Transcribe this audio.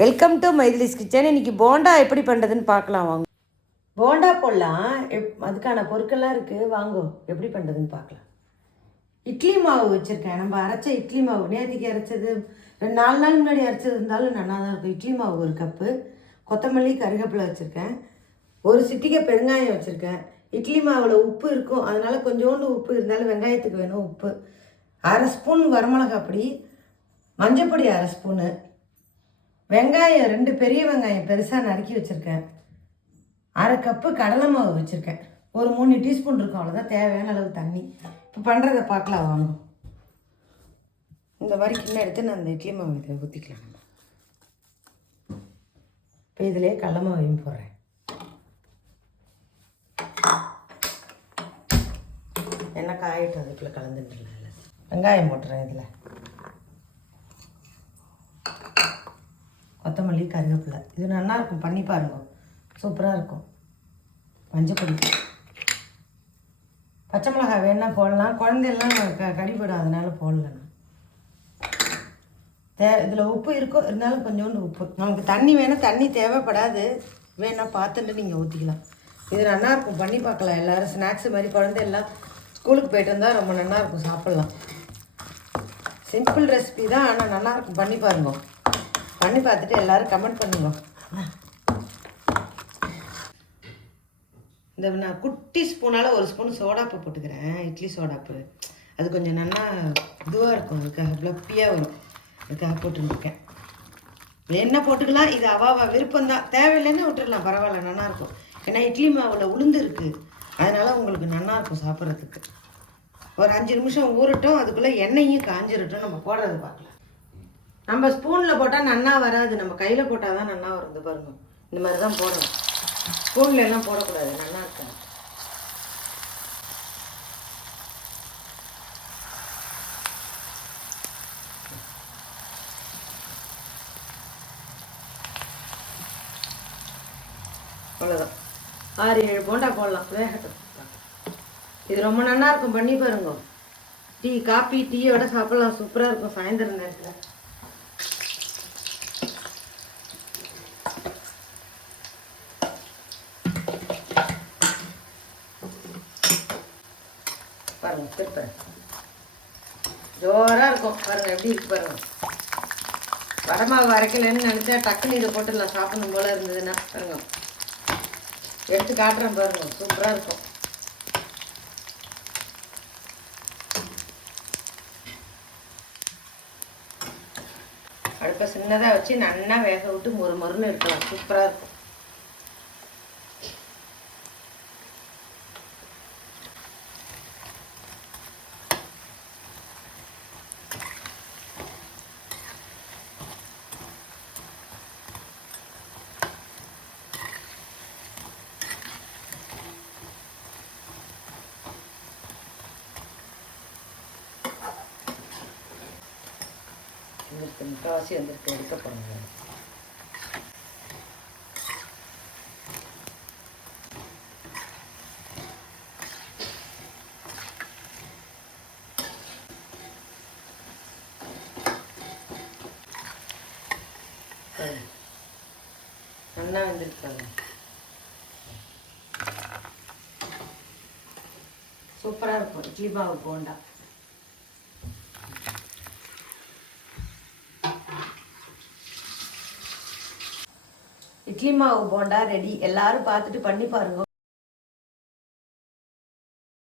Welcome to மைதிலிஸ் kitchen. இன்றைக்கி போண்டா எப்படி பண்ணுறதுன்னு பார்க்கலாம் வாங்க. போண்டா போடலாம், அதுக்கான பொருட்கள்லாம் இருக்குது, வாங்கோ எப்படி பண்ணுறதுன்னு பார்க்கலாம். இட்லி மாவு வச்சுருக்கேன். நம்ம அரைச்ச இட்லி மாவு நேற்றுக்கு அரைச்சது 4 நாள் முன்னாடி அரைச்சது இருந்தாலும் நல்லா தான் இருக்கும். இட்லி மாவு 1 கப்பு, கொத்தமல்லி கருவேப்பிலை வச்சுருக்கேன், 1 சிட்டிகை பெருங்காயம் வச்சுருக்கேன். இட்லி மாவில் உப்பு இருக்கும், அதனால் கொஞ்சோண்டு உப்பு இருந்தாலும் வெங்காயத்துக்கு வேணும் உப்பு. 1/2 ஸ்பூன் வரமிளகா பொடி, மஞ்சப்பொடி 1/2 ஸ்பூனு, வெங்காயம் 2 பெரிய வெங்காயம் பெருசாக நறுக்கி வச்சுருக்கேன், 1/2 கப்பு கடலை மாவு வச்சுருக்கேன், ஒரு 3 டீஸ்பூன் இருக்கும், அவ்வளோதான். தேவையான அளவு தண்ணி. இப்போ பண்ணுறதை பார்க்கலாம் வாங்க. இந்த மாதிரி கிண்ணம் எடுத்து நான் அந்த இட்லி மாவு இதில் ஊற்றிக்கலாம். நம்ம இப்போ இதிலே கடலை மாவையும் போடுறேன். எண்ணெய் காயிட்டு அதுக்குள்ளே கலந்துட்டுல வெங்காயம் போட்டுறேன். இதில் கொத்தமல்லி கருவேப்பிலை, இது நல்லாயிருக்கும், பண்ணி பாருங்க, சூப்பராக இருக்கும். மஞ்சப்பொடி, பச்சை மிளகாய் வேணால் போடலாம், குழந்தையெல்லாம் கடிபடும், அதனால் போடலாம். இதில் உப்பு இருக்கும், இருந்தாலும் கொஞ்சோண்டு உப்பு. நமக்கு தண்ணி வேணும், தண்ணி தேவைப்படாது, வேணால் பார்த்துட்டு நீங்கள் ஊற்றிக்கலாம். இது நல்லாயிருக்கும், பண்ணி பார்க்கலாம். எல்லோரும் ஸ்நாக்ஸு மாதிரி குழந்தையெல்லாம் ஸ்கூலுக்கு போய்ட்டு வந்தால் ரொம்ப நல்லாயிருக்கும், சாப்பிட்லாம். சிம்பிள் ரெசிபி தான், ஆனால் நல்லாயிருக்கும், பண்ணி பாருங்க. பண்ணி பார்த்துட்டு எல்லோரும் கமெண்ட் பண்ணுங்க. இந்த நான் குட்டி ஸ்பூனால் 1 ஸ்பூன் சோடாப்பு போட்டுக்கிறேன், இட்லி சோடாப்பு. அது கொஞ்சம் நல்லா இதுவாக இருக்கும், அதுக்காக ப்ளப்பியாக வரும், அதுக்காக போட்டுருக்கேன். என்ன போட்டுக்கலாம், இது அவாவா விருப்பம்தான், தேவையில்லைன்னா விட்டுடலாம், பரவாயில்ல, நல்லாயிருக்கும். ஏன்னா இட்லி மாவில் உளுந்து இருக்குது, அதனால் உங்களுக்கு நல்லாயிருக்கும் சாப்பிட்றதுக்கு. ஒரு 5 நிமிஷம் ஊறட்டும், அதுக்குள்ளே எண்ணெயும் காஞ்சிரட்டும், நம்ம போடுறது பார்க்கலாம். நம்ம ஸ்பூனில் போட்டால் நன்னா வராது, நம்ம கையில் போட்டால் தான் நல்லா வரும். பாருங்க, இந்த மாதிரி தான் போடணும், ஸ்பூனில் எல்லாம் போடக்கூடாது, நல்லா இருக்கும். அவ்வளோதான், 6-7 போண்டா போடலாம், வேகட்டும். இது ரொம்ப நல்லா இருக்கும், பண்ணி பாருங்க. டீ காஃபி டீயோட சாப்பிட்லாம், சூப்பராக இருக்கும் சாயந்தரம் நேரத்தில். பாருங்க, திருப்பேன், ஜோராக இருக்கும் பாருங்க, எப்படி இருக்கு பாருங்க. வடமாவு அரைக்கலன்னு நினச்சா டக்குன்னு இதை போட்டுடலாம், சாப்பிடணும் போல இருந்ததுன்னா. பாருங்க, எடுத்து காட்டுறேன் பாருங்க, சூப்பராக இருக்கும். அடுப்பை சின்னதாக வச்சு நல்லா வேக விட்டு மொறுன்னு இருக்கலாம், சூப்பராக இருக்கும். முக்கால்வாசி வந்துருக்கு, எடுக்க போகிறோங்க. நல்லா வந்துருக்காங்க, சூப்பராக இருக்கும் இட்லி மாவு போண்டா. இட்லி மாவு போண்டா ரெடி. எல்லாரும் பார்த்துட்டு பண்ணி பாருங்க.